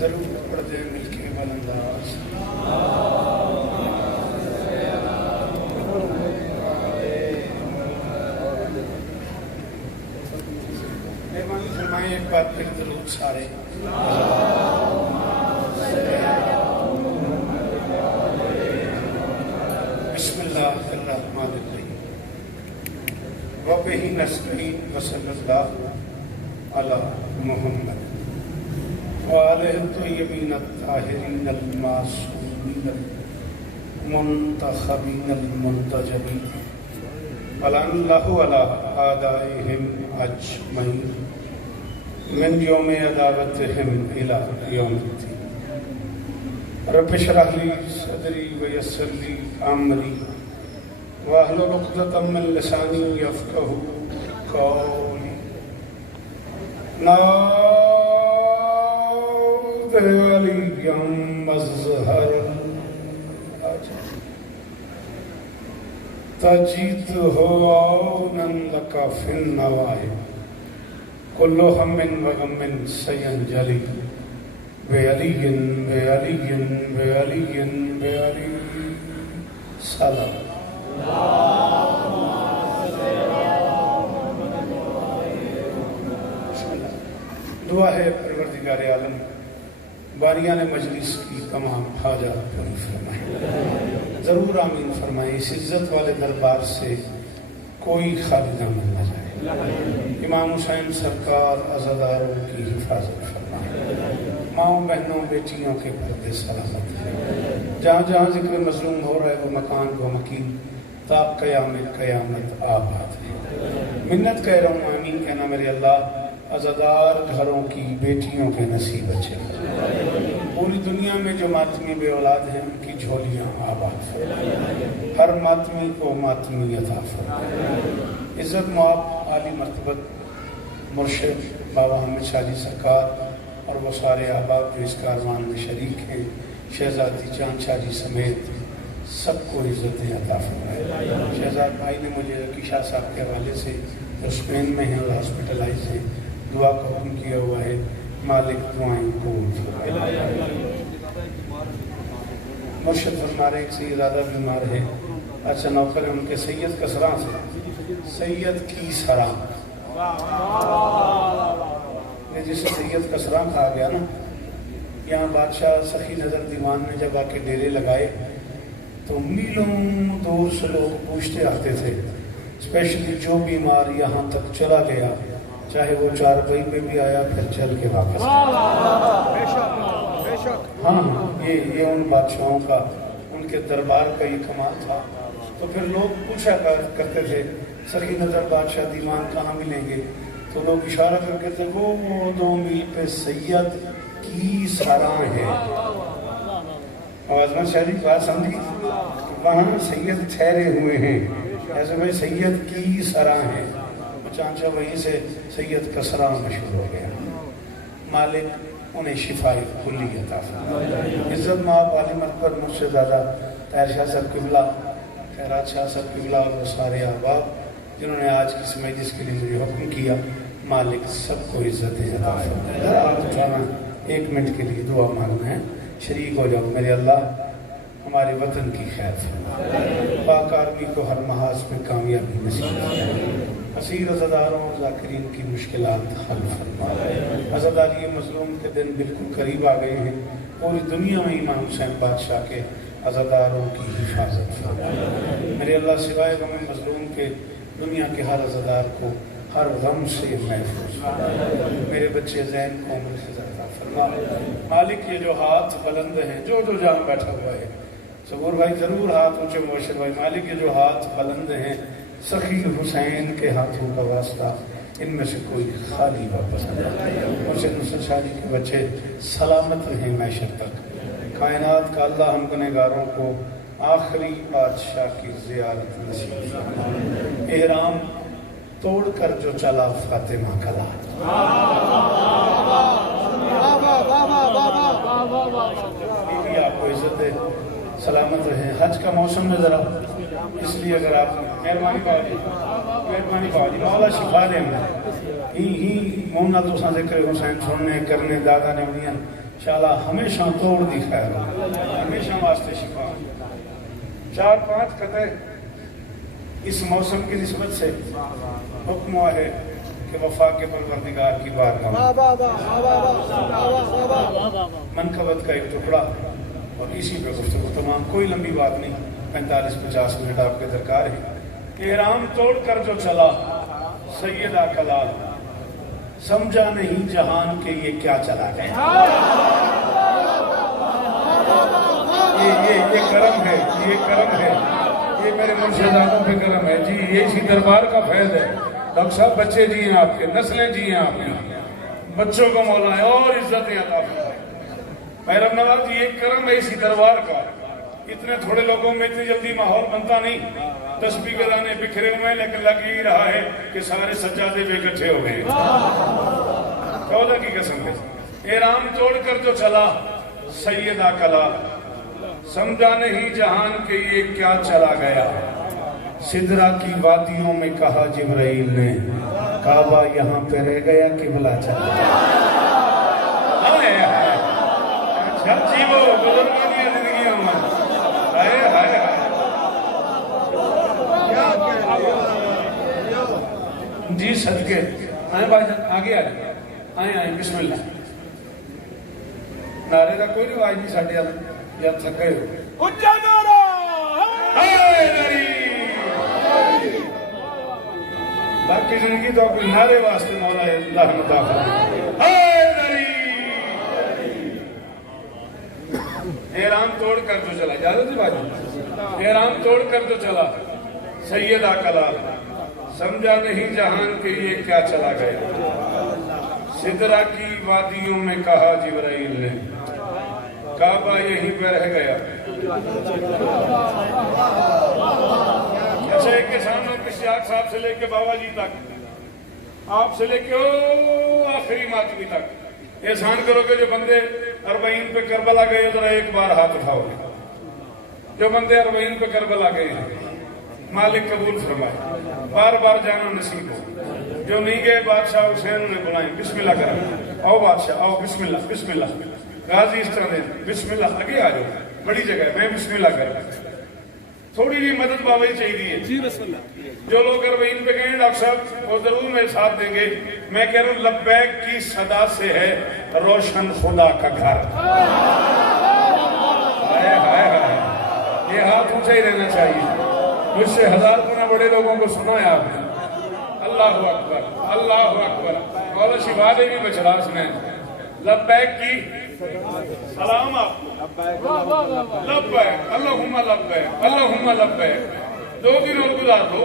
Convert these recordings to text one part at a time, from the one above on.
درود پڑھتے ہیں مل کے بلنداز مہربانی فرمائیں ایک بار پھر درود سارے بسم اللہ الرحمن الرحیم وبہ نستعین وصلی اللہ علی محمد وآلہ الطیبین الطاہرین المعصومین المنتخبین المنتجبین ولعن اللہ علی اعدائہم اجمعین من یوم عداوتہم الی یوم الدین رب اشرح لی صدری ویسر لی امری واحلل عقدۃ من لسانی یفقہوا قولی علی مظہر تجید ہو عونا لکا فی النوائب کل ہم وغم سینجلی بعلی بعلی بعلی بعلی سلام دعا ہے پروردگار عالم باریان مجلس کی تمام حاجات پوری فرمائے ضرور آمین فرمائے اس عزت والے دربار سے کوئی خالی نہ ملنا جائے امام حسین سرکار عزاداروں کی حفاظت فرمائے ماؤں بہنوں بیٹیوں کے پردے سلامت جہاں جہاں ذکر مظلوم ہو رہا ہے وہ مکان و مکین تا قیامت آباد ہے منت کہہ رہا ہوں آمین کہنا میرے اللہ عزادار گھروں کی بیٹیوں کے نصیب اچھے پوری دنیا میں جو ماتمی بے اولاد ہیں ان کی جھولیاں آباد فرمائے ہر ماتمی کو ماتمی عطا فرمائے عزت معاب عالی مرتبت مرشد بابا حامد شاہ جی سرکار اور وہ سارے احباب جو اس کاروان میں شریک ہیں شہزادی چاند شاہ جی سمیت سب کو عزتیں عطا فرمائے شہزاد بھائی نے مجھے ذکی شاہ صاحب کے حوالے سے جو اسپین میں ہیں اور ہاسپٹلائز ہیں دعا کا حکم کیا ہوا ہے مالک دعائیں قبول فرمائے مرشد فرما رہے ایک سیدزادہ بیمار ہے اچھا نوکر ہے ان کے سید کسراں سے سید کی سراں جسے سید کسراں کہا گیا نا یہاں بادشاہ سخی نظر دیوان نے جب آ کے ڈیرے لگائے تو میلوں دور سے لوگ پوچھتے آتے تھے اسپیشلی جو بیمار یہاں تک چلا گیا چاہے وہ چارپائی پہ بھی آیا پھر چل کے واپس ہاں یہ ان بادشاہوں کا ان کے دربار کا یہ کمال تھا تو پھر لوگ پوچھا کرتے تھے سخی نظر بادشاہ دیوان کہاں ملیں گے تو لوگ اشارہ کر کے تھے وہ 2 میل پہ سید کی سراں ہے عظمت شریف بات سمجھی وہاں سید ٹھہرے ہوئے ہیں ایسے بھائی سید کی سراں ہے چانچہ وہیں سے سید کسراں مشہور ہو گیا مالک انہیں شفائی کلی عطا فرمائے عزت مآب عالی مرتبہ مرشد دادا طاہر شاہ صاحب قبلہ خیرات شاہ صاحب قبلہ اور وہ سارے احباب جنہوں نے آج کی اس مجلس کے لیے مجھے حکم کیا مالک سب کو عزت عطا فرمائے آپ اٹھانا 1 منٹ کے لیے دعا مانگنا ہے شریک ہو جاؤ میرے اللہ ہمارے وطن کی خیر فرمائے پاک آرمی کو ہر محاذ میں کامیابی نصیب فرمائے اسیر عزاداروں اور ذاکرین کی مشکلات حل فرمائے عزاداری مظلوم کے دن بالکل قریب آ گئے ہیں پوری دنیا میں امام حسین بادشاہ کے عزاداروں کی حفاظت فرمائے میرے اللہ سوائے غم مظلوم کے دنیا کے ہر عزادار کو ہر غم سے محفوظ فرمائے میرے بچے زین کو عمر سے عطا فرمائے مالک یہ جو ہاتھ بلند ہیں جو جہاں بیٹھا ہوا ہے صبور بھائی ضرور ہاتھ اونچے موشر بھائی مالک یہ جو ہاتھ بلند ہیں سخی حسین کے ہاتھوں کا واسطہ ان میں سے کوئی خالی واپس نہ جائے مرشد نصرت شاہ جی کے بچے سلامت رہیں معاشر تک کائنات کا اللہ ہم گنہگاروں کو آخری بادشاہ کی زیارت نصیب فرمائے احرام توڑ کر جو چلا فاطمہ کا لال بیوی آپ کو عزت ہے سلامت رہیں حج کا موسم میں ذرا اس لیے اگر آپ مہربانی کر مہربانی باجی مولا شفا دینا ہی مونا تو سا ذکر حسین سننے کرنے دادا نے انہیں انشاءاللہ ہمیشہ توڑ دی خیر ہمیشہ واسطے شفا 4-5 قطع اس موسم کی نسبت سے حکم ہوا ہے کہ وفا کے پروردگار کی بارگاہ منقبت کا ایک ٹکڑا اور اسی پہ گفتگو تمام، کوئی لمبی بات نہیں، 45-50 منٹ آپ کے درکار ہے۔ احرام توڑ کر جو چلا سیدہ کلال، سمجھا نہیں جہان کے یہ کیا چلا گیا۔ یہ کرم ہے، یہ کرم ہے، یہ میرے مرشدانوں پہ کرم ہے جی، یہ اسی دربار کا فیض ہے۔ ڈاکٹر صاحب بچے جی ہیں آپ کے، نسلیں جی ہیں آپ کی، بچوں کو مولا ہے اور عزتیں عطا فرمائے۔ محرم نواز یہ کرم ہے اسی دربار کا، اتنے تھوڑے لوگوں میں اتنی جلدی ماحول بنتا نہیں، تسبیح گرانے بکھرے ہوئے، لیکن لگ ہی رہا ہے کہ سارے سجادے پہ اکٹھے ہو گئے۔ خدا کی قسم ہے، احرام توڑ کر جو چلا سیدہ کلال، سمجھا نہیں جہان کے یہ کیا چلا گیا۔ سدرا کی وادیوں میں کہا جبرائیل نے، کعبہ یہاں پہ رہ گیا قبلہ چلا گیا۔ جی وہ بزرگوں کی زندگیوں میں ہائے ہائے جی صدقے آئیں بھائی جان آگے آئیں بسم اللہ۔ نعرے کا کوئی رواج نہیں ساڑھے یا تھکے ہو اچھا نعرہ ہائے نری باقی زندگی تو کوئی نعرے واسطے مولا اللہ مطافر ہائے نری۔ احرام توڑ کر تو چلا، اجازت ہے باجی، احرام توڑ کر تو چلا سیدہ کلال، سمجھا نہیں جہان کے یہ کیا چلا گیا۔ سدرا کی وادیوں میں کہا جبرائیل نے، کعبہ یہیں پہ رہ گیا۔ اچھا ایک کسان ہو کشیاق صاحب سے لے کے بابا جی تک، آپ سے لے کے آخری ماتمی تک احسان کرو کہ جو بندے 40 پہ کربلا گئے ذرا ایک بار ہاتھ اٹھاؤ گے۔ جو بندے 40 پہ کربلا گئے ہیں مالک قبول فرمائے، بار بار جانا نصیب ہو۔ جو نہیں گئے بادشاہ حسین انہیں بلائیں، بسم اللہ کریں، آؤ بادشاہ آؤ، بسم اللہ بسم اللہ، غازی اس طرح دیں بسم اللہ، آگے آ جاؤ، بڑی جگہ ہے، میں بسم اللہ کروں۔ تھوڑی جی مدد بابا ہی چاہیے جی بسم اللہ۔ جو لوگ 40 پہ گئے ڈاکٹر صاحب وہ ضرور میرے ساتھ دیں گے۔ میں کہہ رہا ہوں لبیک کی صدا سے ہے روشن خدا کا گھر۔ ہائے ہائے ہائے، یہ ہاتھ اونچا ہی رہنا چاہیے۔ مجھ سے 1000 گنا بڑے لوگوں کو سنا ہے آپ نے۔ اللہ اکبر اللہ اکبر، مولا شفا دے بھی بچراس میں لبیک کی سلام آپ لبیک اللہم لبیک اللہم لبیک۔ 2 دن اور گزار دو،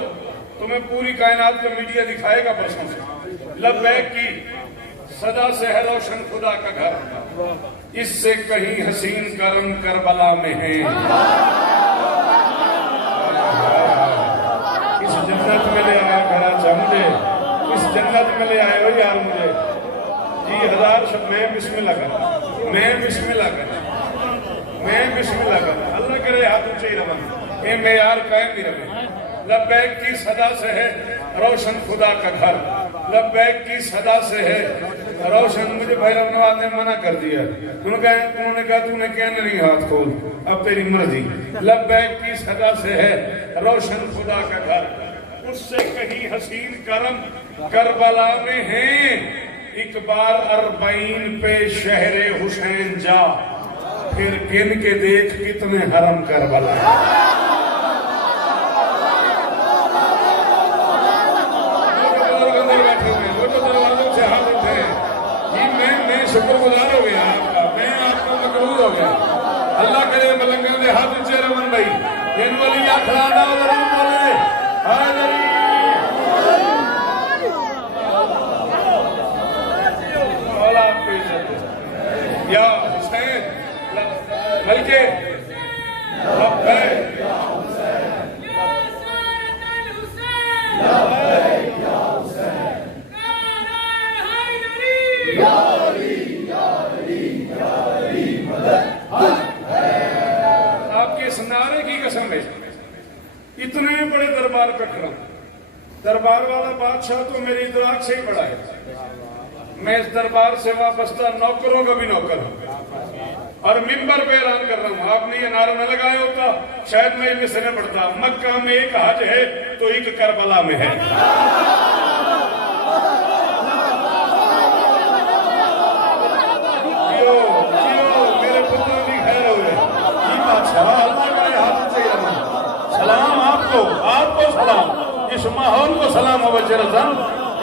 تمہیں پوری کائنات کا میڈیا دکھائے گا پرسوں سے۔ لبیک کی صدا سے ہے روشن خدا کا گھر، اس سے کہیں حسین کرم کربلا میں ہے۔ اس جنت میں لے آیا گھراچہ مجھے، اس جنت میں لے آئے ہو یار مجھے جی 1000 شب میں بسم اللہ کرتا، میں بسم اللہ کرتا، میں بسم اللہ کرتا۔ اللہ کرے ہاتھ اونچے ہی رہن، اے معیار قائم بھی رہے۔ لبیک کی صدا سے ہے روشن خدا کا گھر، لبیک کی صدا سے ہے روشن۔ مجھے بھیرو نواز نے منع کر دیا، انہوں نے کہا تو نے کہنا نہیں ہاتھ کھول، اب تیری مرضی۔ لبیک کی صدا سے ہے روشن خدا کا گھر، اس سے کہیں حسین کرم کربلا میں ہیں۔ ایک بار 40 پہ شہر حسین جا، پھر گن کے دیکھ کتنے حرم کربلا۔ شکر گزار ہو گیا آپ کا، میں آپ کو مقبول ہو گیا۔ اللہ کرے ملنگان دے ہاتھ اچھے رمن بھائی، جن والی آخرانا ضرور بولے حاضری۔ مولا آپ کو عزت دے یا حسین بلکہ لبیک یا حسین یا حسین یا آپ کے اس نعرے کی قسم ہے، اتنے بڑے دربار پہ کھڑا دربار والا بادشاہ تو میری ادراک سے ہی بڑا ہے. میں اس دربار سے وابستہ نوکروں کا بھی نوکر ہوں اور ممبر پہ اعلان کر رہا ہوں. آپ نے یہ نعرہ نہ لگایا ہوتا شاید میں ان سے نہ پڑھتا. مکہ میں ایک حج ہے تو ایک کربلا میں ہے. میرے پتروں کی خیر ہوئے سلام آپ کو سلام. اس ماحول کو سلام ہو بچے رضا.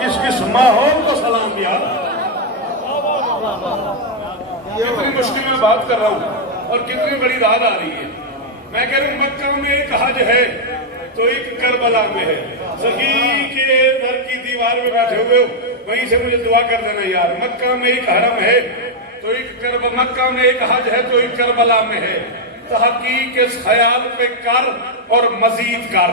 اس ماحول کو سلام دیا. کتنی مشکل میں بات کر رہا ہوں اور کتنی بڑی داد آ رہی ہے. میں کہہ رہا ہوں مکہ میں ایک حج ہے تو ایک کربلا میں ہے. سخی کے گھر کی دیوار میں بیٹھے ہوئے ہو وہیں سے مجھے دعا کر دینا یار. مکہ میں ایک حرم ہے تو مکہ میں ایک حج ہے تو ایک کربلا میں ہے. تحقیق اس خیال پہ کر اور مزید کر.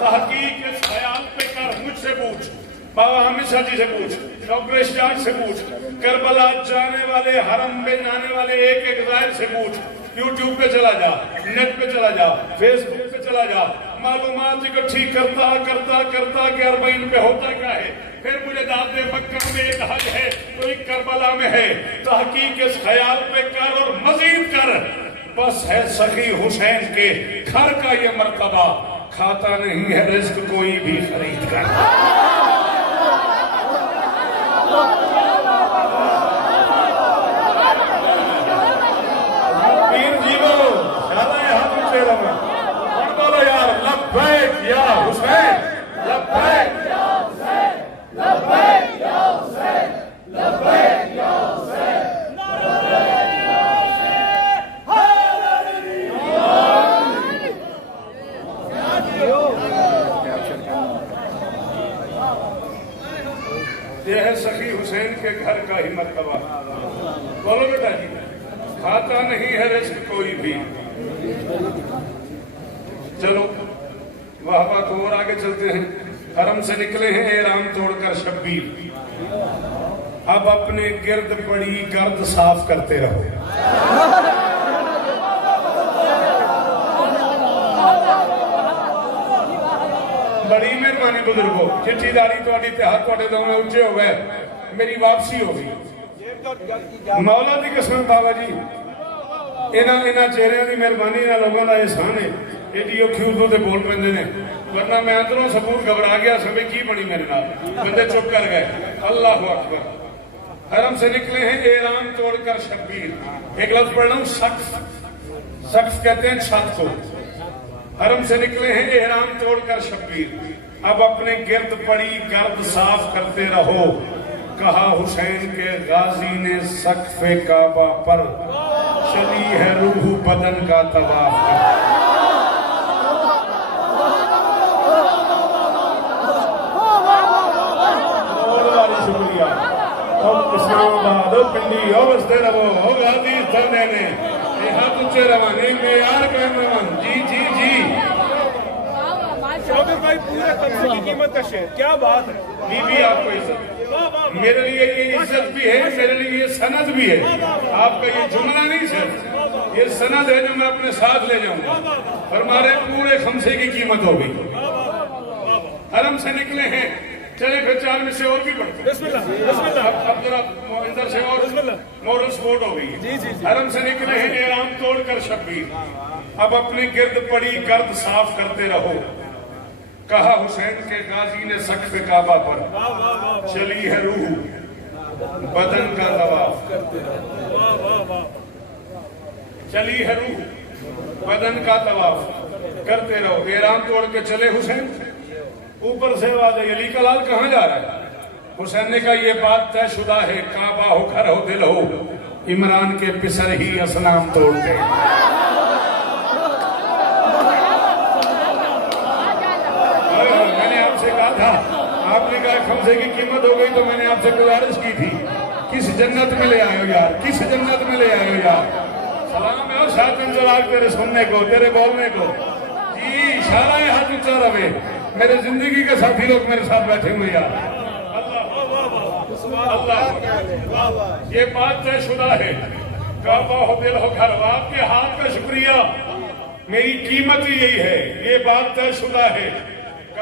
تحقیق اس خیال پہ کر. مجھ سے پوچھ, بابا حامد شاہ جی سے پوچھ, ڈاکٹر اشتیاق سے پوچھ, کربلا جانے والے حرم میں جانے والے ایک ایک زائر سے پوچھ. یوٹیوب پہ چلا جا, نیٹ پہ چلا جا, فیس بک پہ چلا جا. معلومات اکٹھی کرتا کہ اربعین پہ ہوتا کیا ہے. پھر مجھے داد دے مکہ میں ایک حج ہے تو ایک کربلا میں ہے. تحقیق اس خیال پہ کر اور مزید کر. بس ہے سخی حسین کے گھر کا یہ مرتبہ. کھاتا نہیں ہے رزق کوئی بھی خرید کر. پیر جیو زیادہ ہاتھ اٹھے رہا اور بولو یار لبیک یا حسین, لبیک یا حسین, لبیک یا حسین, لبیک یا حسین. یہ ہے سخی حسین کے گھر کا ہی مرتبہ. بولو بیٹا جی. کھاتا نہیں ہے رزق کوئی بھی. چلو واہ واہ تو اور آگے چلتے ہیں. حرم سے نکلے ہیں احرام توڑ کر شبیر. اب اپنے گرد پڑی گرد صاف کرتے رہو. بڑی مہربانی بزرگو. چٹھی داری تہاڈے دونوں اونچے ہو گئے. میری واپسی ہو گئی. مولا دی قسم بابا جی انہاں چہریاں دی مہربانی انہاں لوگاں دا احسان ہے. ایڈی اوکھی اردو تے بول پیندے نے ورنہ میں اندروں سبوت گھبرا گیا سمجھ کی بنی میرے نال. بندے چپ کر گئے. اللہ اکبر. حرم سے نکلے ہیں احرام توڑ کر شبیر. ایک لفظ پڑھ رہا ہوں سقف. سقف کہتے ہیں چھت کو. حرم سے نکلے ہیں احرام توڑ کر شبیر. اب اپنے گرد پڑی گرد صاف کرتے رہو. کہا حسین کے غازی نے سقف کعبہ پر چلی ہے روح بدن کا طواف کر. شکریہ. اسلام آباد پنڈی بستے رہو غازی دھرنے نے ہاتھ اونچے روانے میں یار قائم روان. جی جی جی شوکت بھائی پورے قبضے کی قیمت کا شہر. کیا بات ہے. بی بی آپ کو عزت. میرے لیے یہ عزت بھی ہے, میرے لیے یہ سند بھی ہے. آپ کا یہ جملہ نہیں سر, یہ سند ہے جو میں اپنے ساتھ لے جاؤں گا. ہمارے پورے خمسے کی قیمت ہو گئی. حرم سے نکلے ہیں. چلے پھر 4 میں سے اور بھی بڑھتے. بسم اللہ بسم اللہ. اب ذرا ادھر سے اور مورل سپورٹ ہو گئی. حرم سے نکلے ہیں احرام توڑ کر شبیر. اب اپنی گرد پڑی گرد صاف کرتے رہو. کہا حسین کے غازی نے سقف کعبہ پر چلی ہے روح بدن کا طواف. چلی ہے روح بدن کا طواف کرتے رہو. احرام توڑ کے چلے حسین. اوپر سے آواز ہے علی کا لال کہاں جا رہا ہے. حسین نے کہا یہ بات طے شدہ ہے. کعبہ ہو گھر ہو دل ہو عمران کے پسر ہی اسلام توڑتے. میں نے آپ سے کہا تھا, آپ نے کہا خمسے کی قیمت ہو گئی تو میں نے آپ سے گزارش کی تھی کس جنت میں لے آئے ہو یار, کس جنت میں لے آئے ہو یار. سلام ہے اور شاطن جلال تیرے سننے کو تیرے بولنے کو. جی اشارہ ہے ہاتھ اونچا رہے. میرے زندگی کے ساتھی لوگ میرے ساتھ بیٹھے ہوئے یار. اللہ یہ بات طے شدہ ہے. کعبہ ہو دل ہو گھر. آپ کے ہاتھ کا شکریہ. میری قیمت ہی یہی ہے. یہ بات طے شدہ ہے.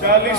40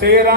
13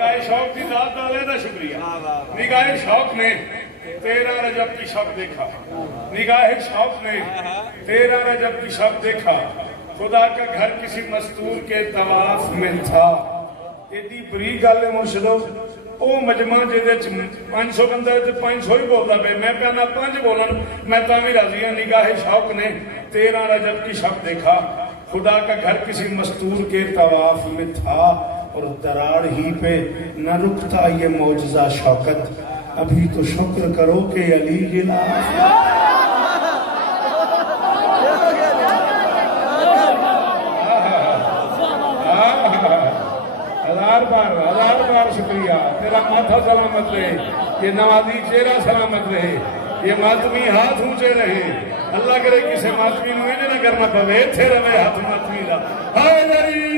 نگاہ شوق کی ذات کا علیحدہ شکریہ. نگاہ شوق نے 13 رجب کی شب دیکھا. نگاہ شوق نے 13 رجب کی شب دیکھا. خدا کا گھر کسی مستور کے طواف میں تھا. ایڈی بری گل ہے مرشدو. وہ مجمع جہد 500 بندہ 500 ہی بولتا پہ, میں کہنا 5 بولن میں تاوی راضی ہوں. نگاہ شوق نے 13 رجب کی شب دیکھا. خدا کا گھر کسی مستور کے طواف میں تھا اور دراڑ ہی پہ نہ رکتا یہ معجزہ شوکت. ابھی تو شکر کرو کہ علی غلاف. ہزار بار شکریہ. تیرا ماتھا سلامت رہے, یہ نوازی چہرہ سلامت رہے, یہ ماتمی ہاتھ اونچے رہے. اللہ کرے کسی ماتمی نو یہ نہ کرنا پوے تھے رہے ہاتھ ماتمی دا. حیدری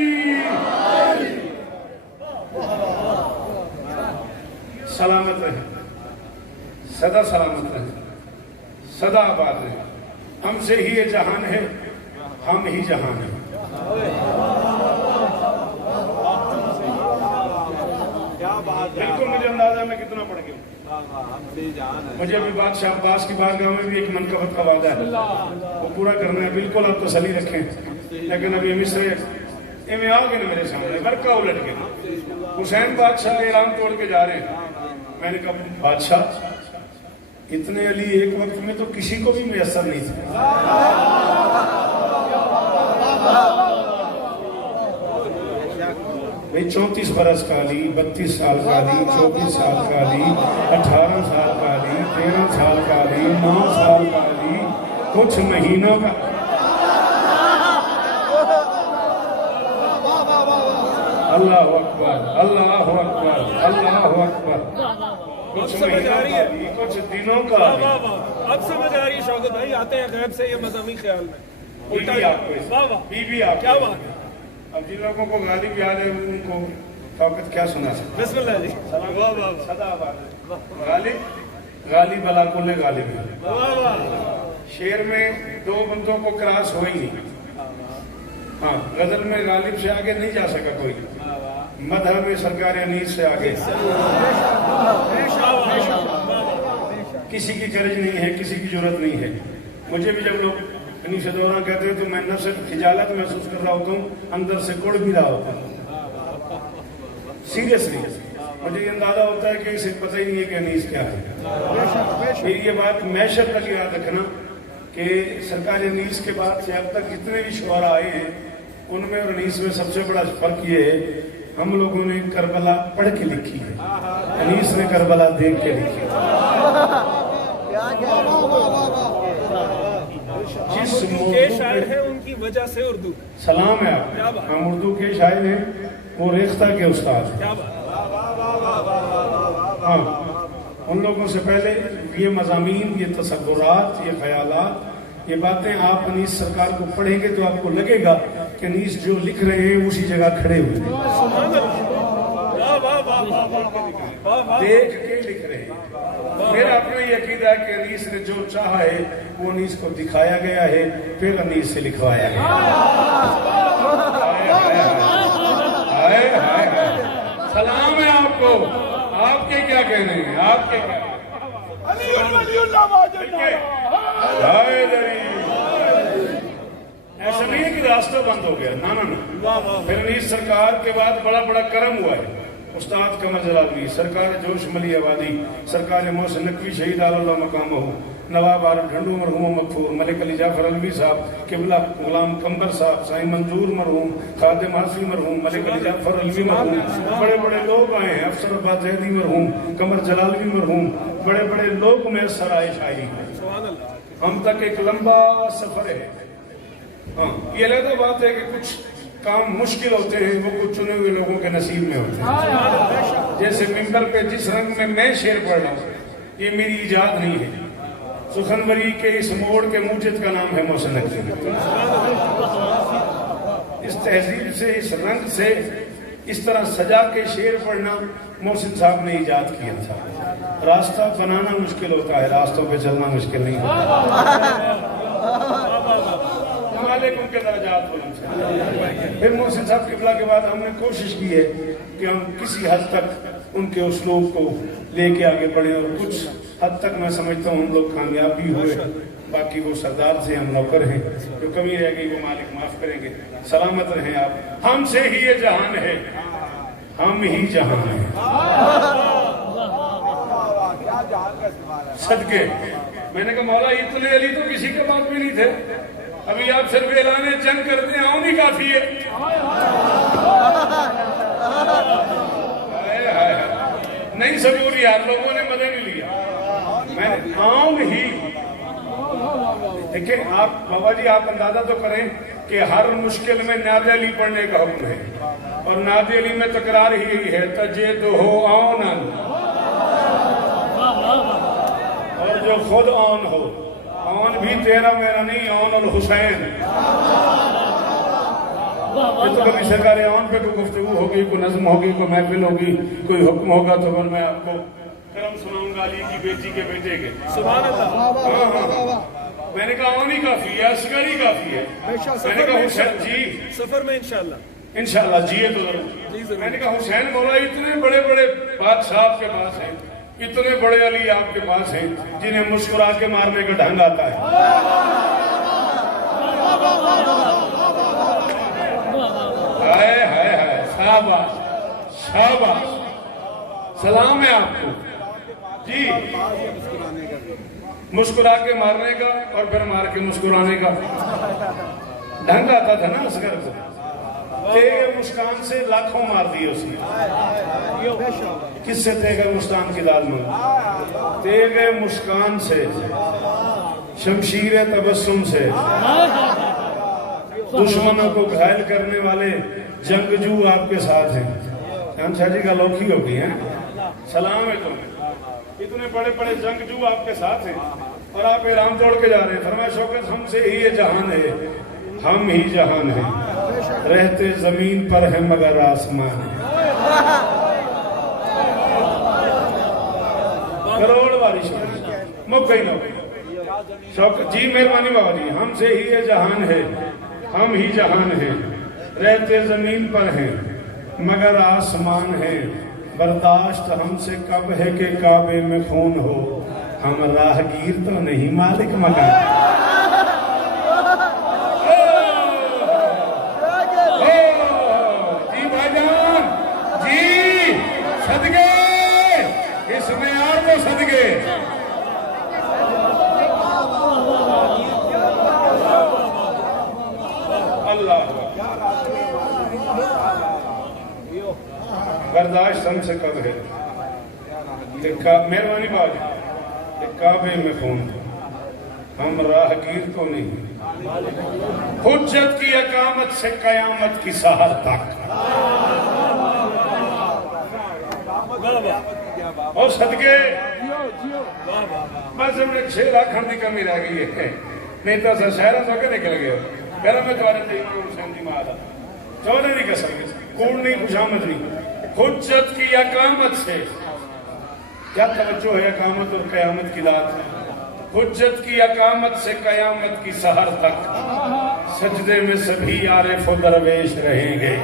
سلامت رہے, سدا سلامت رہے, سدا آباد رہے. ہم سے ہی یہ جہان ہے, ہم ہی جہان ہیں. بالکل مجھے اندازہ میں کتنا پڑھ گیا. مجھے بھی بادشاہ عباس کی بارگاہ میں بھی ایک منقبت کا وعدہ ہے, وہ پورا کرنا ہے. بالکل آپ تسلی رکھیں. لیکن ابھی مصر میں آؤ گے نا میرے سامنے برقع الٹ کے. حسین بادشاہ اعلان توڑ کے جا رہے ہیں. میں نے کہا بادشاہ اتنے علی ایک وقت میں تو کسی کو بھی میسر نہیں تھا. بھئی 34 برس کا علی, 32 سال کا علی, 24 سال کا علی, 18 سال کا علی, 13 سال کا علی, 9 سال کا علی, کچھ مہینوں کا. اللہ اکبر, اللہ اکبر, اللہ اکبر. کچھ مہینوں کا علی, کچھ دنوں کا علی. اب سمجھ آ رہی ہے شوکت بھائی, آتے ہیں غیب سے یہ مذہبی خیال میں. بی بی آپ کیا بات ہے. اب جن لوگوں کو غالب یاد ہے ان کو شوکت کیا سنا سکتا. بسم اللہ جی. سدا آباد. غالب غالب علی کل غالب ہے. شعر میں 2 بندوں کو کراس ہو ہی نہیں. ہاں غزل میں غالب سے آگے نہیں جا سکا کوئی. مدح میں سرکار انیس سے آگے. کسی کی کرج نہیں ہے, کسی کی جرت نہیں ہے. مجھے بھی جب لوگ انہی سے دوران کہتے ہیں تو میں نفس خجالت محسوس کر رہا ہوتا ہوں, اندر سے گڑ بھی رہا ہوتا ہوں. سیریسلی مجھے یہ اندازہ ہوتا ہے کہ اسے پتہ ہی نہیں ہے کہ انیس کیا ہے. پھر یہ بات معیشت تک یاد رکھنا کہ سرکار انیس کے بعد سے اب تک جتنے بھی شعراء آئے ہیں ان میں اور انیس میں سب سے بڑا فرق یہ ہے ہم لوگوں نے کربلا پڑھ کے لکھی ہے, انیس نے کربلا دیکھ کے لکھی ہے. جس کے شاعر ہیں ان کی وجہ سے اردو سلام ہے آپ. ہم اردو کے شاعر ہیں, وہ ریختہ کے استاد ہیں. ہاں ان لوگوں سے پہلے یہ مضامین, یہ تصورات, یہ خیالات, یہ باتیں آپ انیس سرکار کو پڑھیں گے تو آپ کو لگے گا کہ انیس جو لکھ رہے ہیں اسی جگہ کھڑے ہوئے ہیں, دیکھ کے لکھ رہے ہیں. میرا اپنا یہ عقیدہ ہے کہ انیس نے جو چاہا ہے وہ انیس کو دکھایا گیا ہے, پھر انیس سے لکھوایا گیا. سلام ہے آپ کو. آپ کے کیا کہنے ہیں, آپ کے کیا ایسا نہیں ہے کہ راستہ بند ہو گیا, نا. پھر انیس سرکار کے بعد بڑا بڑا کرم ہوا ہے. استاد قمر جلالی, سرکار جوش ملی آبادی, سرکار محسن نقوی شہید اللہ مقامہ, نواب عارف ڈھنڈو مرحوم مغفور, ملک علی جعفر علوی صاحب, قبلہ غلام قمبر صاحب, سائیں منظور مرحوم, خادم حاصل مرحوم, ملک علی جعفر علوی مرحوم. بڑے بڑے لوگ آئے ہیں, افسر عباس زیدی مرحوم, قمر جلالی مرحوم, بڑے بڑے لوگ میسر آئے شاعری. ہم تک ایک لمبا سفر ہے. ہاں یہ علیحدہ بات ہے کہ کچھ کام مشکل ہوتے ہیں, وہ کچھ چنے ہوئے لوگوں کے نصیب میں ہوتے ہیں. جیسے ممبر پہ جس رنگ میں شعر پڑھ رہا ہوں, یہ میری ایجاد نہیں ہے. سخنوری کے اس موڑ کے موجد کا نام ہے محسن نقوی. اس تہذیب سے, اس رنگ سے, اس طرح سجا کے شعر پڑھنا محسن صاحب نے ایجاد کیا تھا. راستہ بنانا مشکل ہوتا ہے, راستوں پہ چلنا مشکل نہیں ہوتا. علیکم کے درجات بلند سے. پھر محسن صاحب قبلہ کے بعد ہم نے کوشش کی ہے کہ ہم کسی حد تک ان کے اسلوب کو لے کے آگے بڑھیں اور کچھ حد تک میں سمجھتا ہوں ہم لوگ کامیاب بھی ہوئے. باقی وہ سردار سے ہم نوکر ہیں, جو کمی رہ گئی وہ مالک معاف کریں گے. سلامت رہیں آپ. ہم سے ہی یہ جہان ہے, ہم ہی جہان ہیں. صدقے میں نے کہا مولا اتنے علی تو کسی کے پاس بھی نہیں تھے, ابھی آپ صرف اعلان جنگ کرتے ہیں, آؤں ہی کافی ہے. نہیں صبور یار, لوگوں نے مزے نہیں لیا. میں آؤں ہی. دیکھیں آپ بابا جی, آپ اندازہ تو کریں کہ ہر مشکل میں ناد علی پڑھنے کا حکم ہے, اور ناد علی میں تکرار ہی یہی ہے, تجے تو ہو آؤن, اور جو خود آن ہو. آن بھی تیرا میرا نہیں, آن الحسین. تو کبھی سرکار آن پہ کوئی گفتگو ہوگی, کوئی نظم ہوگی, کوئی محفل ہوگی, کوئی حکم ہوگا, تو پھر میں آپ کو کرم سناؤں گا علی کی بیٹی کے بیٹے کے. سبحان اللہ. میں نے کہا آن ہی کافی ہے, اصغر ہی کافی ہے. میں نے کہا حسین جی سفر میں انشاءاللہ انشاءاللہ جیے تو ضرور. میں نے کہا حسین مولا اتنے بڑے بڑے بادشاہ آپ کے پاس ہیں, اتنے بڑے علی آپ کے پاس ہیں جنہیں مسکرا کے مارنے کا ڈھنگ آتا ہے. ہائے ہائے ہائے, شاباش شاباش, سلام ہے آپ کو جی. مسکرا کے مارنے کا اور پھر مار کے مسکرانے کا ڈھنگ آتا تھا نا اصغر کو. تیغ مسکان سے لاکھوں مار دیے اس نے. کس سے تیغ مسکان کی داد میں؟ تیغ مسکان سے, شمشیر تبسم سے. دشمنوں کو گھائل کرنے والے جنگجو آپ کے ساتھ ہیں. خان شاہ جی کا لوکی ہو گئی ہیں. سلام ہے تم. اتنے بڑے بڑے جنگجو آپ کے ساتھ ہیں اور آپ اعلان توڑ کے جا رہے ہیں. فرمایا شوکت ہم سے ہی یہ جہان ہے, ہم ہی جہان ہیں. رہتے زمین پر ہیں مگر آسمان ہے. کروڑ باری شوکت مک گئی نہ شوکت جی. مہربانی بابا جی. ہم سے ہی یہ جہان ہے, ہم ہی جہان ہیں. رہتے زمین پر ہیں مگر آسمان ہے. برداشت ہم سے کب ہے کہ کعبے میں خون ہو, ہم راہگیر تو نہیں مالک مکان. جی بھائی جان جی, صدقے اس میں یار وہ صدقے. اللہ برداشت ہم سے کب ہے, مہربانی بات, کعبے میں خون, ہم راہگیر تو نہیں. حجت کی اقامت سے قیامت کی سحر تک. اور صدقے بس ہم نے 6 لاکھ کی کمی رہ گئی ہے, نہیں تو سر شہرہ تو کے نکل گئے. پہلے میں دوبارہ امام حسین جی مالا 14 نہیں کر سکتے, کوڑ نہیں, خوشامد نہیں. حجت کی اقامت سے, کیا توجہ ہے اقامت اور قیامت کی ذات. حجت کی اقامت سے قیامت کی سحر تک سجدے میں سبھی عارف و درویش رہیں گے.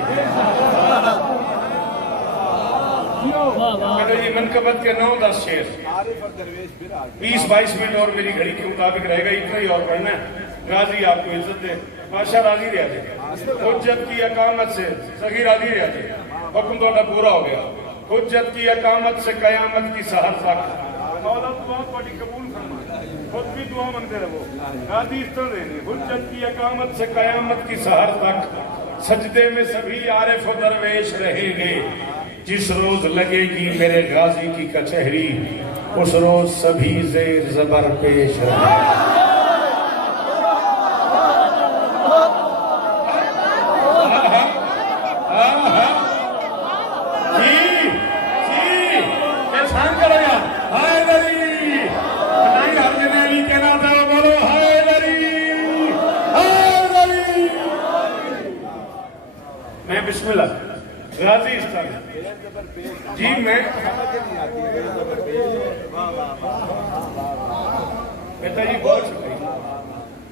یہ منقبت کے 9-10 شعر 20-22 منٹ اور میری گھڑی کے مطابق رہے گا, اتنا ہی اور پڑھنا ہے. راضی آپ کو عزت دے, بادشاہ راضی رہا جائے. حجت کی اقامت سے سخی راضی رہا جائے, حکم تو پورا ہو گیا. حجت کی اقامت سے قیامت کی سحر تک. مولا دعا بڑی قبول فرما, خود بھی دعا منگتے رہو, راضی اس طرح رہنے. حجت کی اقامت سے قیامت کی سحر تک سجدے میں سبھی عارف و درویش رہیں گے. جس روز لگے گی میرے غازی کی کچہری, اس روز سبھی زیر زبر پیش رہیں گے. بسم اللہ غازی اس طرح جی. میں بیٹا جی بہت شکریہ.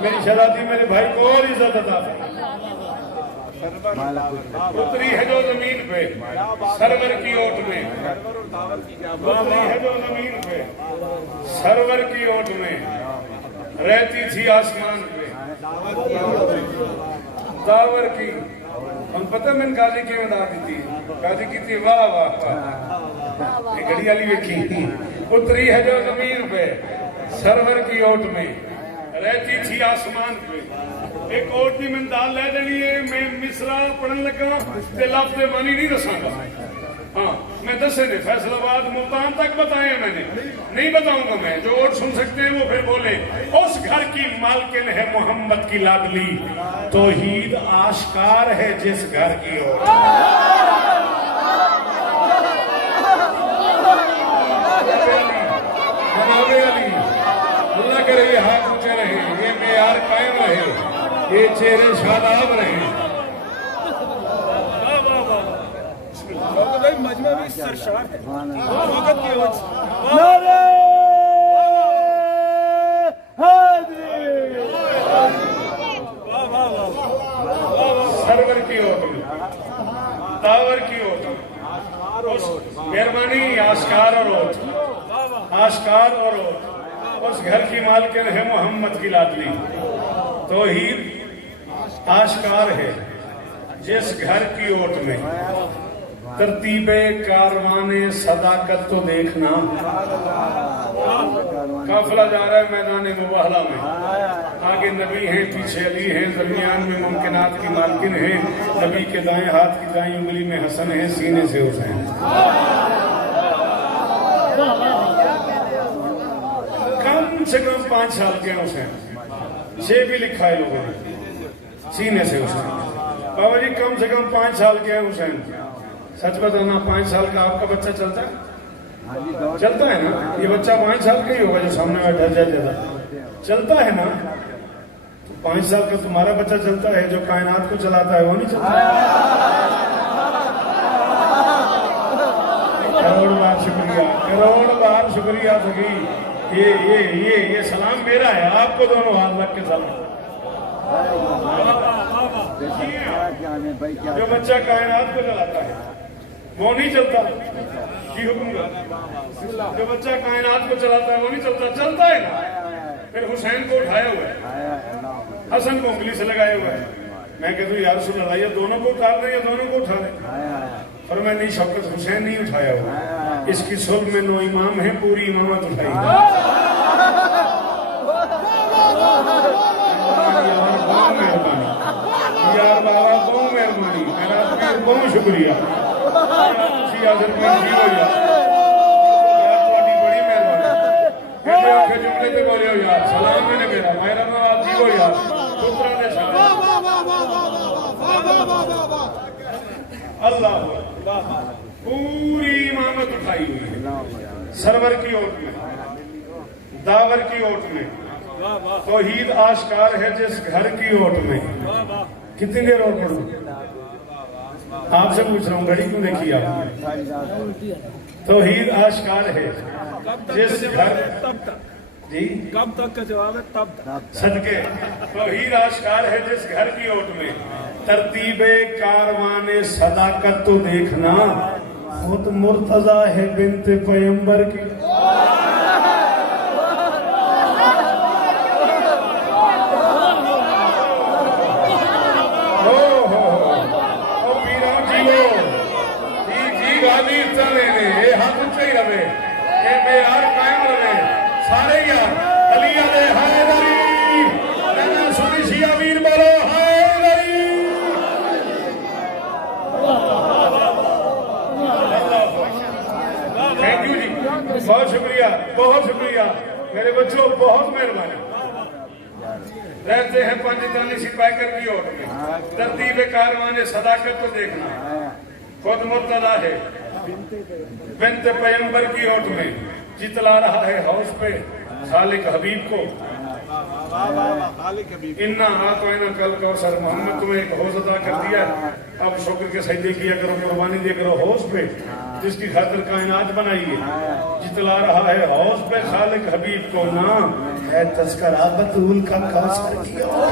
میری شہزادی میرے بھائی کو اور عزت عطا فرما. اتری ہے جو زمین پہ سرور کی اوٹ میں, اتری ہے جو زمین پہ سرور کی اوٹ میں, رہتی تھی آسمان پہ داور کی. ہم پتہ میں قاضی کی ادا دی تھی, قاضی کی تھی واہ واہ واہ, یہ گھڑی والی ویکھی. اتری ہے جو زمین پہ سرور کی اوٹ میں, رہتی تھی آسمان پہ. ایک اوٹ کی میں دال لے دینی ہے, میں مصرا پڑھن لگا تے لفظ مانی نہیں دساں گا. ہاں میں دسے نے فیصل آباد ملتان تک بتائے, میں نے نہیں بتاؤں گا. میں جو اوٹ سن سکتے ہیں وہ پھر بولے. اس گھر کی مالکن ہے محمد کی لاڈلی, توحید آشکار ہے جس گھر کی اوٹ. جناب علی اللہ کرے یہ ہاتھ اونچے رہے, یہ معیار قائم رہے, یہ چہرے شاداب رہے. بھائی مجمع بھی سرشار ہے وقت کی وجہ سے. نعرہ حیدری. سرور کی اوٹ میں داور کی اوٹ میں مہربانی. آشکار اور اوٹ, آشکار اور اوٹ. اس گھر کی مالکن ہے محمد کی لاڈلی, توحید آشکار ہے جس گھر کی اوٹ میں. ترتیب کاروان صداقت تو دیکھنا, قافلہ جا رہا ہے میدان مباہلہ میں, آگے نبی ہیں پیچھے علی ہیں, درمیان میں ممکنات کی مالکن ہیں. نبی کے دائیں ہاتھ کی دائیں انگلی میں حسن ہے, سینے سے حسین. کم سے کم 5 سال کے ہیں حسین, 6 بھی لکھا ہے لوگوں نے, سینے سے حسین. بابا جی کم سے کم 5 سال کے ہیں حسین. سچ بتانا 5 سال کا آپ کا بچہ چلتا ہے؟ چلتا ہے نا. یہ بچہ 5 سال کا ہی ہوگا جو سامنے بیٹھا جائے, چلتا ہے نا. 5 سال کا تمہارا بچہ چلتا ہے, جو کائنات کو چلاتا ہے وہ نہیں چلتا. کروڑ بار شکریہ, کروڑ بار شکریہ سگی. یہ سلام میرا ہے, آپ کو دونوں ہاتھ رکھ کے سلام. جو بچہ کائنات کو چلاتا ہے وہ نہیں چلتا. کی حکم کا جو بچہ کائنات کو چلاتا ہے وہ نہیں چلتا. چلتا ہے نا. پھر حسین کو اٹھایا ہوا ہے, حسن کو انگلی سے لگایا ہوا ہے. میں کہتا ہوں یا رسول اللہ, یہ دونوں کو اتار رہے ہیں یا دونوں کو اٹھا رہے ہیں؟ اور میں نہیں, شوکت حسین نہیں اٹھایا ہوا. اس کی صلب میں 9 امام ہیں, پوری امامت اٹھائی. مہربانی یار بابا, بہت مہربانی, میرا بہت شکریہ. بڑی مہربانی جملے پہ بولے ہو یار. سلام میں نے میرا میرا نواز جی ہو یار. اللہ پوری امامت اٹھائی ہوئی ہے سرور کی اوٹ میں, داور کی اوٹ میں. توحید آشکار ہے جس گھر کی اوٹ میں. کتنی دیر اور پڑھوں؟ آپ سے پوچھ رہا ہوں, گھڑی کیوں دیکھی آپ؟ توحید آشکار ہے جس گھر, جی کب تک کا جواب ہے تب تک. صدقے. توحید آشکار ہے جس گھر کی اوٹ میں. ترتیب کاروان صداقت تو دیکھنا, خود مرتضی ہے بنت پیمبر کی. سارے یار علی علیہ حیدری, سنی شیعہ ویر بولو حیدری. تھینک یو جی, بہت شکریہ, بہت شکریہ میرے بچوں, بہت مہربانی. رہتے ہیں پنجتانی سپاہی کر کی اوٹ میں. ترتیب کاروان صداقت تو دیکھنا, خود مرتضی ہے بنت پیمبر کی اوٹ میں. جتلا رہا ہے حوض پہ خالق حبیب کو. انا اعطینا کل کوثر, محمد تمہیں ایک حوض عطا کر دیا ہے, اب شکر کے سجدے کیا کرو, قربانی دے کرو حوض پہ جس کی خاطر کائنات بنائی ہے. جتلا رہا ہے حوض پہ خالق حبیب کو نا, ہے تذکرہ بطول کا کوثر کی اور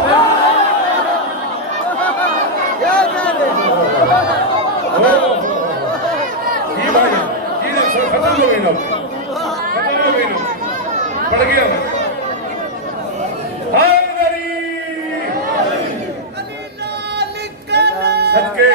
یہ بھائی یہ ختم ہو گئی نا پڑ گیا صدقے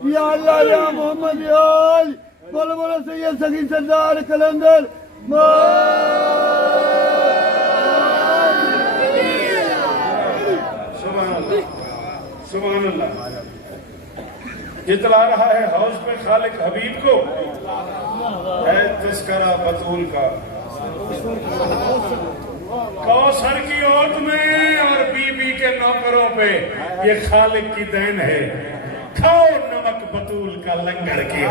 یا اللہ یا محمد یا علی بولو بولو سید سگی سردار کلندر سبحان اللہ جتلا رہا ہے حوض پہ خالق حبیب کو ہے تذکرہ بطول کا کوثر کی اوٹ میں اور بی بی کے نوکروں پہ یہ خالق کی دین ہے کھاؤ نمک بطول کا لنگر کی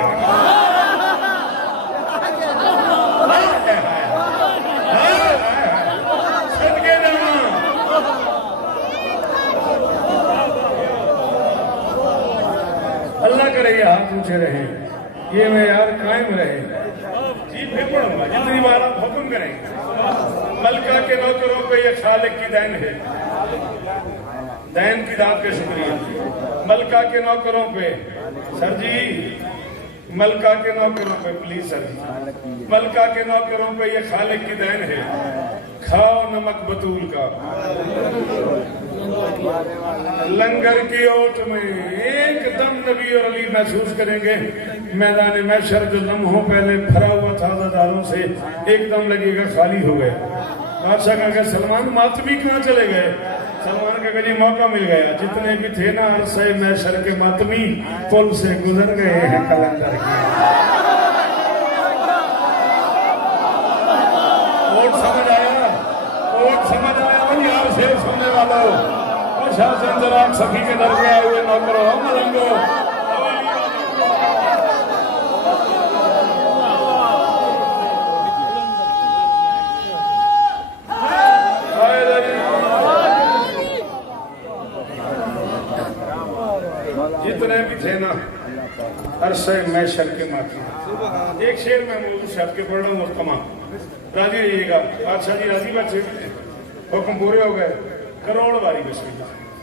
صدقے جوان اللہ کرے یہ ہاتھ اونچے رہے یہ معیار قائم رہے جی پھر پڑھوں گا جتنی بار آپ حکم کریں ملکہ کے نوکروں پہ یہ خالق کی دین ہے دین کی داد کا شکریہ ملکہ کے نوکروں پہ سر جی ملکہ کے نوکروں پہ پلیز سر جی ملکہ کے نوکروں پہ یہ خالق کی دین ہے کھاؤ نمک بطول کا لنگر کی اوٹ میں ایک دم نبی اور علی محسوس کریں گے میدان محشر جو لمحوں پہلے بھرا ہوا تھا عزاداروں سے ایک دم لگے گا خالی ہو گئے بادشاہ کہا کہ سلمان ماتمی کہاں چلے گئے سلمان کہا کہ جی موقع مل گیا جتنے بھی تھے نا عرصہ محشر کے ماتمی پل سے گزر گئے ہیں کلندر کی اوٹ سمجھ آیا وہی آپ شیر سننے والوں اور شاہ سے اندراک سخی کے در کے آئے ہوئے نوکروں ملنگو جتنے بھی تھے نا عرصہ محشر کے ماتمی ایک شیر میں موضوع صاحب کے پڑھ رہا ہوں محتمہ راضی رہیے گا بادشاہ جی راضی بات حکم پورے ہو گئے کروڑ باری بس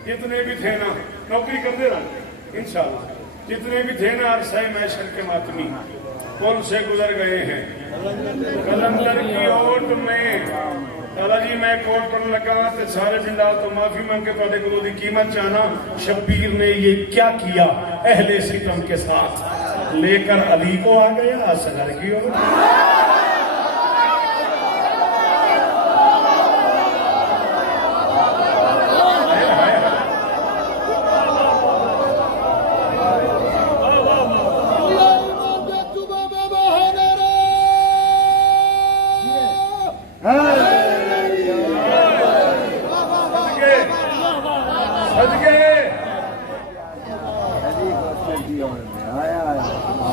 جتنے بھی تھے نا نوکری کر دے رہا انشاءاللہ جتنے بھی تھے نا عرصہ محشر کے ماتمی پل سے گزر گئے ہیں کلندر کی اوٹ میں دادا جی میں کوٹ پر لگا تے سارے جنرال تو معافی مانگ کے تھوڑے کو دی قیمت چاہنا شبیر نے یہ کیا کیا اہل ستم کے ساتھ لے کر علی کو آ گیا اصغر کی اوٹ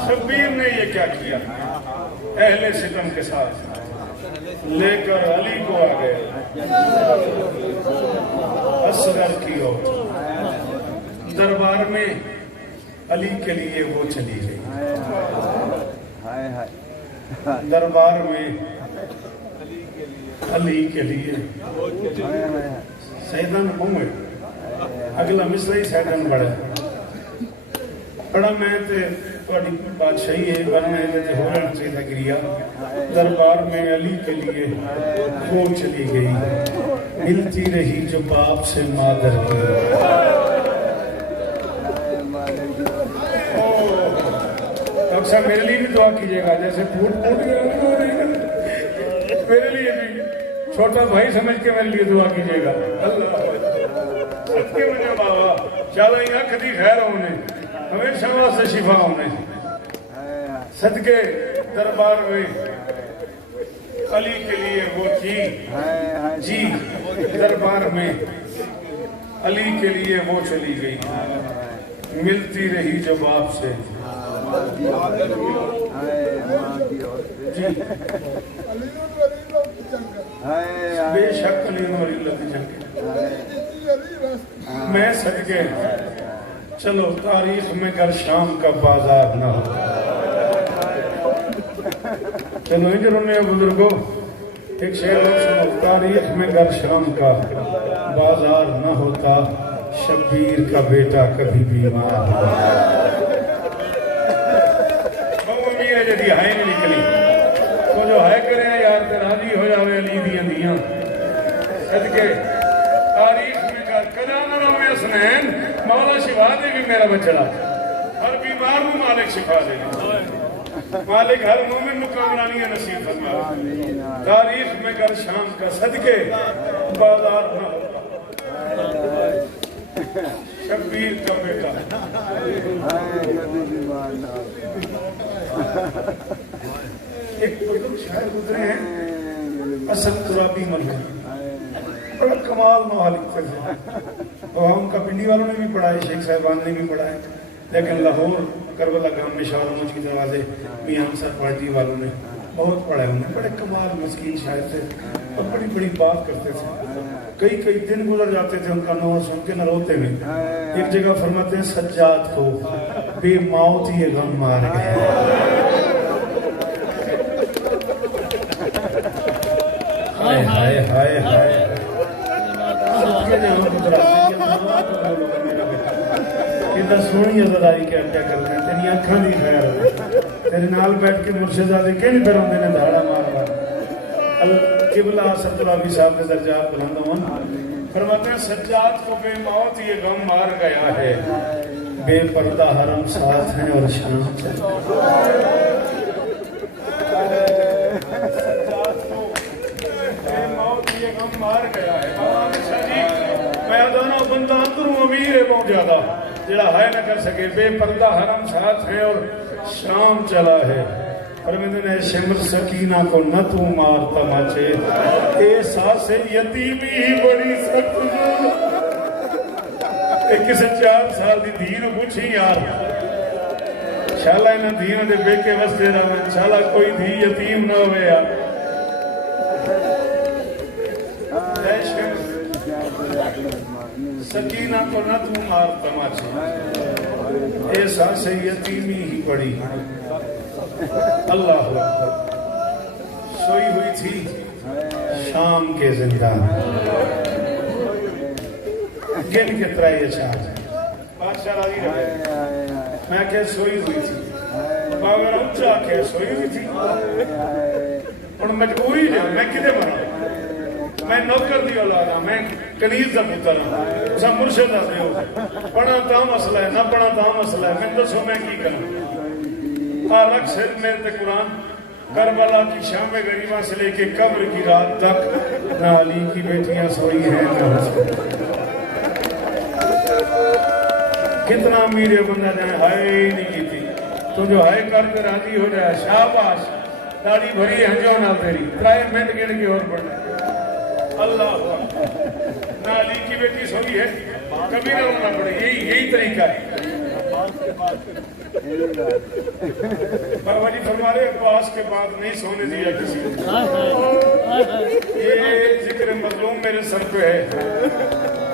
شبیر نے یہ کیا کیا اہل ستم کے ساتھ لے کر علی کو آ گئے اصغر کی اوٹ دربار میں علی کے لیے وہ چلی گئی دربار میں علی کے لیے سیدن ہوئے اگلا مصرعی سیدن بڑھے بڑا میں تے بادشاہی ہے ورنہ ہے تے ہو رہا چاہتا گریا دربار میں علی کے لیے وہ چلی گئی ملتی رہی جو باپ سے مادر کی اکثر میرے لیے بھی دعا کیجئے گا جیسے پھوٹ میرے لیے بھی چھوٹا بھائی سمجھ کے میرے لیے دعا کیجئے گا اللہ سب کے مجھے بابا چاہتا ہی آنکھ دی خیر ہونے ہمیشہ واسطے شفا ہونے صدقے دربار میں علی کے لیے وہ جی دربار میں علی کے لیے وہ چلی گئی ملتی رہی جو باپ سے بے شک علی نور اللہ کی جنگ میں صدقے چلو تاریخ میں گر شام کا بازار نہ ہو چلو انجر انہیں بزرگوں ایک شعر لوگ سنو تاریخ میں گر شام کا بازار نہ ہوتا شبیر کا بیٹا کبھی بیمار ہوا بہو امیر ہے جدی ہائے نہیں نکلی تو جو ہائے کریں یار تراضی ہو جاوے علی دیاں دیاں صدقے تاریخ میں گر قدام نام حسنین مولا شفا دے بھی میرا بچڑا ہر بیمار میں مالک شفا دے مالک ہر مومن مقامرانیاں نصیب فرما تاریخ میں گر شام کا صدقے بازار نہ ہوتا شبیر کا بیٹا ایک بزرگ شاعر گزرے ہیں اسد ترابی ملک بڑا کمال موال لکھتے تھے اور ہم کا پنڈی والوں نے بھی پڑھا ہے شیخ صاحبان نے بھی پڑھا ہے لیکن لاہور کربلا گام میں شاہ رمج کی دروازے میاں انصر پارٹی والوں نے بہت پڑھا ہے انہیں بڑے کمال مسکین شاعر تھے اور بڑی بڑی بات کرتے تھے کئی کئی دن گزر جاتے تھے ان کا نام سن کے نہ روتے میں ایک جگہ فرماتے ہیں سجاد کو بے موت یہ غم مار گئے ہائے ہائے ہائے ہائے کتنا سونی ازدائی کیا کرنا ہے تیری آنکھاں دی خیر تیرے نال بیٹھ کے مرشد آدھے کہیں پھر ہوں نے دھاڑا مار مار قبلہ اسد ترابی صاحب کے درجات بلند ہوں فرماتے ہیں سجاد کو بے موت یہ غم مار گیا ہے بے پردہ حرم ساتھ ہیں اور شام سجاد کو بے موت یہ غم مار گیا ہے میں ادانا بندہ اندروں امیر ہے بہت زیادہ جڑا ہے نہ کر سکے بے پردہ حرم ساتھ ہے اور شام چلا ہے فرمیدن ہے شمر سکینہ کو نہ تو مار تماچے احساس یتیمی ہی بڑی سخت ایک کسی 4 سال دی دین پوچھی یار شالا انہاں دین دے بے کے وستے رہا شالا کوئی دھی یتیم نہ ہوئے یار سکینہ کو نہ تو مار تماچے احساس یتیمی ہی بڑی اللہ اکبر سوئی ہوئی تھی شام کے زندان گن کے ترائے چار بادشاہ راضی رہے میں کہ سوئی ہوئی تھی باگر اچھا کہ سوئی ہوئی تھی اور مجبوری ہے میں کدے مرا میں نوکر دی اولاد ہوں میں کنیز دا پتر ہوں اسا مرشد آتے ہو پڑھا تا مسئلہ ہے نہ پڑھا تا مسئلہ ہے میں دسو میں کی کروں رکھ سے میرے تے قرآن کربلا کی شام غریبہ سے لے کے قبر کی رات تک نہ علی کی بیٹیاں سوئی ہیں نہ حسین کتنا امیر بندہ جائے ہائے نہیں کی تھی تو جو ہائے کر کے راضی ہو جائے شاباش داڑھی بھری ہے جو نہ تیری ترائے منٹ گن کے اور پڑھ اللہ نہ علی کی بیٹی سوئی ہے کبھی نہ ہونا پڑے یہی طریقہ ہے بابا جی فرما رہے عباس کے بعد نہیں سونے دیا کسی یہ ذکر مظلوم میرے سر پہ ہے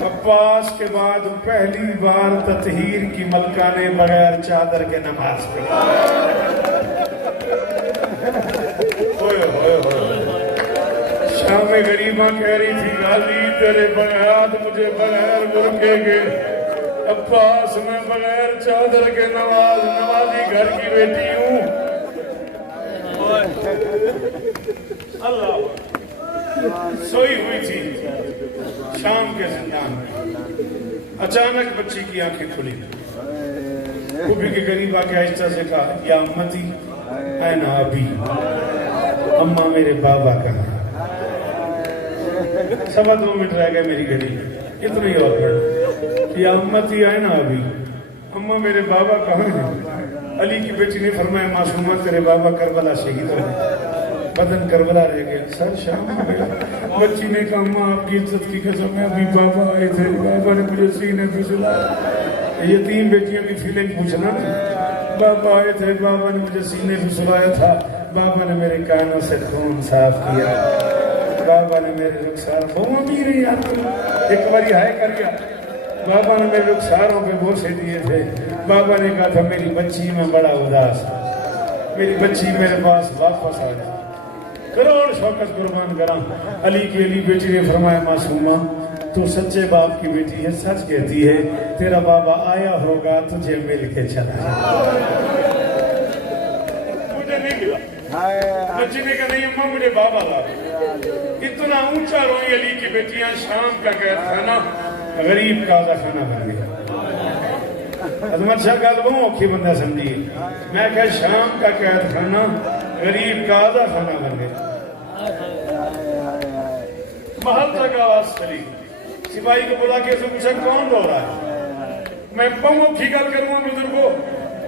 عباس کے بعد پہلی بار تطہیر کی ملکہ نے بغیر چادر کے نماز پڑھی شام غریبہ کہہ رہی تھی غازی تیرے بغیر مجھے بغیر برقعے کے عباس میں بغیر چادر کے نمازی گھر کی بیٹی ہوں اللہ سوئی ہوئی تھی شام کے زندان میں اچانک بچی کی آنکھیں کھلی خوبی کے قریب آ کے آہستہ سے کہا یا امتی این ابی اماں میرے بابا کہاں 2.25 منٹ رہ گئے میری گھڑی اتنا ہی اور پڑھ یا امتی این ابی اماں میرے بابا کہاں ہیں علی کی بیٹی نے فرمایا معصومہ تیرے بابا کربلا شہید ہو گئے بدن کربلا رہ گیا سر شام ہو گیا بچی نے کہا اماں آپ کی عزت کی قسم ہے ابھی بابا آئے تھے بابا نے مجھے سینے پہ سلایا یتیم بیٹیوں کی فیلنگ پوچھنا بابا آئے تھے، بابا نے مجھے سینے پہ سلایا تھا، بابا نے میرے کانوں سے خون صاف کیا، بابا نے میرے رخسار بہت بھی نہیں آتا، ایک باری ہائے کر گیا، بابا نے میرے رخساروں پہ بوسے دیے تھے، بابا نے کہا تھا میری بچی میں بڑا اداس، میری بچی میرے پاس واپس آ جائے، کروڑ شوکت قربان کرام۔ علی کی علی بیٹی نے فرمایا معصومہ تو سچے باپ کی بیٹی ہے، سچ کہتی ہے تیرا بابا آیا ہوگا تجھے مل کے چلا جائے۔ مجھے نہیں ملا، بچی نے کہا نہیں اماں مجھے بابا لا، اتنا اونچا روئی علی کی بیٹیاں، شام کا قید خانہ غریب کا آدھا خانہ بن گیا۔ عظمت شاہ گل وہ اوکھی بندہ سمجھی، میں کہ شام کا قید خانہ غریب کا آدھا خانہ بن گیا۔ محل تک آواز چلی، سپاہی کو بلا کے پوچھا کون رو رہا ہے؟ میں بہت کی گل کروں بزرگوں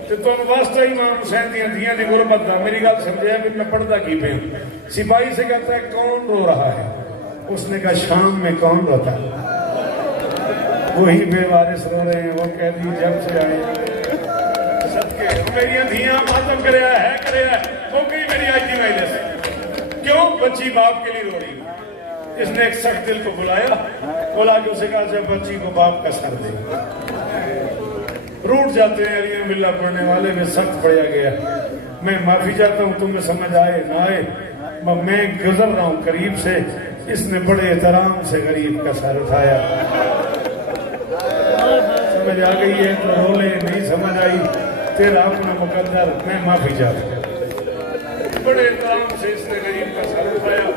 تو تم واسطہ امام حسین دیاں دیاں دی غربت دا میری گل سمجھا کہ میں پڑھتا کی پہ ہوں۔ سپاہی سے کہتا ہے کون رو رہا ہے؟ اس نے کہا شام میں کون روتا ہے؟ وہی بے وارث رو رہے ہیں، وہ قیدی جب سے آئے صدقے میری دھیاں ماتم کریا ہے وہ کہیں میری آج کی وجہ سے کیوں بچی باپ کے لیے رو رہی؟ اس نے ایک سخت دل کو بلایا، بلا کے اسے کہا جب بچی کو باپ کا سر دے، روٹ جاتے ہیں علیہ باللہ پڑھنے والے میں سخت پڑیا گیا۔ میں معافی چاہتا ہوں تمہیں سمجھ آئے نہ آئے، میں گزر رہا ہوں قریب سے، اس نے بڑے احترام سے غریب کا سر اٹھایا۔ سمجھ آ گئی ہے تو رولے، نہیں سمجھ آئی تیرا اپنا مقدر، میں معافی چاہتا ہوں۔ بڑے احترام سے اس نے غریب کا سر اٹھایا،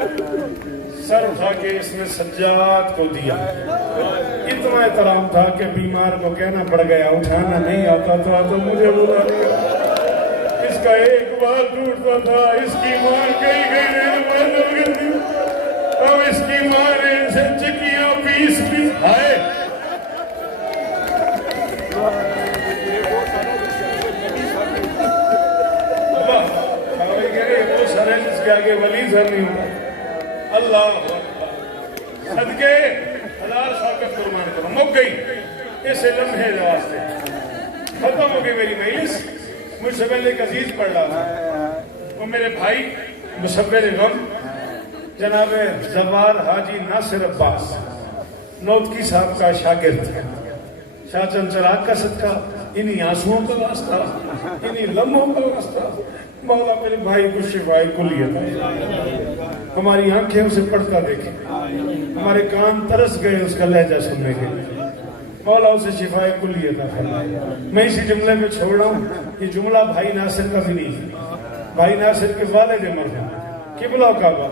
سر اٹھا کے اس نے سجاد کو دیا۔ اتنا احترام تھا کہ بیمار کو کہنا پڑ گیا اٹھانا نہیں آتا تو مجھے بلا لیا۔ اس کا ایک بار ٹوٹتا تھا، اس کی ماں کئی گئی اب اس کی ماں نے اسے چکیاں پیس بھی آئے۔ جس کے آگے ولی سر نہیں ہوتا، اللہ صدقے ہزار شوکت قربان کرو۔ مک گئی اس لمحے واسطے، ختم ہو گئی میری مجلس۔ مجھ سے پہلے ایک عزیز پڑھ رہا تھا، وہ میرے بھائی مصور غم جناب زوار حاجی ناصر عباس نوتکی صاحب کا شاگرد ہے۔ شاہ چند چراغ کا صدقہ، انہی آنسوؤں کا واسطہ، انہی لمحوں کا واسطہ، مولا میرے بھائی کو شفائے کلیت ہے۔ ہماری آنکھیں اسے پڑھتا دیکھیں، ہمارے کان ترس گئے اس کا لہجہ سننے کے لیے، مولا اسے شفائے کلیت ہے۔ میں اسی جملے میں چھوڑ رہا ہوں، یہ جملہ بھائی ناصر کا بھی نہیں ہے، بھائی ناصر کے والد مرحوم قبلہ کعبہ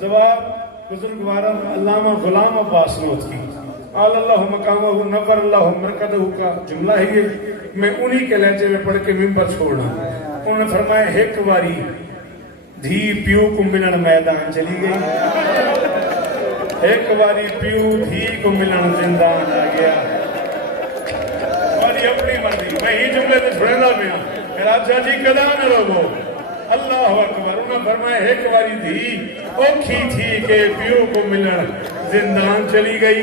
جواب بزرگوارہ علامہ غلام عباس نوتکی آل اللہ مقامہ نور اللہ مرکدہ کا جملہ ہے یہ، میں انہی کے لہجے میں پڑھ کے ممبر چھوڑنا۔ انہوں نے فرمایا ایک واری دھی پیو کو ملن میدان چلی گئی، ایک واری پیو دھی کو ملن زندان آ گیا، اور یہ اپنی مرضی میں ہی جملے سے چھوڑنا پیا میرا جی کدا نہ لوگو اللہ اکبر۔ انہوں نے فرمایا ایک واری دھی اوکھی تھی کہ پیو کو ملن زندان چلی گئی،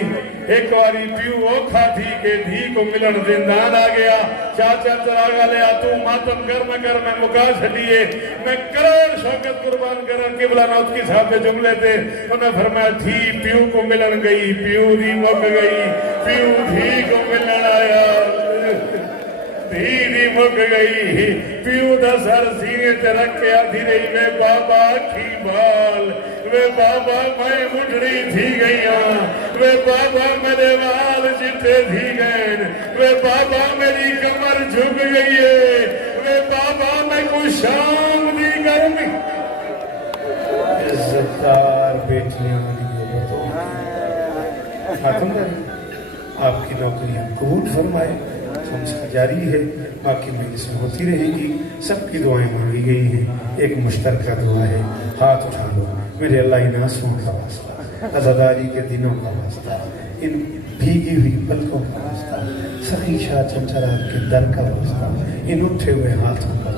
ایک واری پیو اوکھا تھی کہ دھی کو ملن زندان آ گیا۔ چاچا چراغا لیا تو ماتم کر نہ کر میں مکا چھڑیے، میں کروڑ شوکت قربان کرن قبلہ نوتکی صاحب کے جملے تھے۔ انہوں نے فرمایا دھی پیو کو ملن گئی، پیو دی مک گئی، پیو دھی کو ملن آیا، دھی دی مک گئی، پیو دا سر سینے تے رکھے آدھی رہی میں بابا کی بال، وے بابا میں مٹھڑی تھی گئی ہاں، وے بابا میرے وال چٹے تھی گئے، وے بابا میری کمر جھک گئی ہے، وے بابا میں کو شام دی گرمی۔ عزتدار بیٹیاں خاتم آپ کی نوکریاں قبول فرمائے، سمجھا جاری ہے، باقی مجلس میں ہوتی رہے گی، سب کی دعائیں مانگی گئی ہیں، ایک مشترکہ دعا ہے، ہاتھ اٹھا لو میرے اللہ ان آنسوؤں کا واسطہ، عزاداری کے دنوں کا واسطہ، ان بھیگی ہوئی پلکوں کا واسطہ، سخی شاہ چمچراغ کے در کا واسطہ، ان اٹھے ہوئے ہاتھوں کا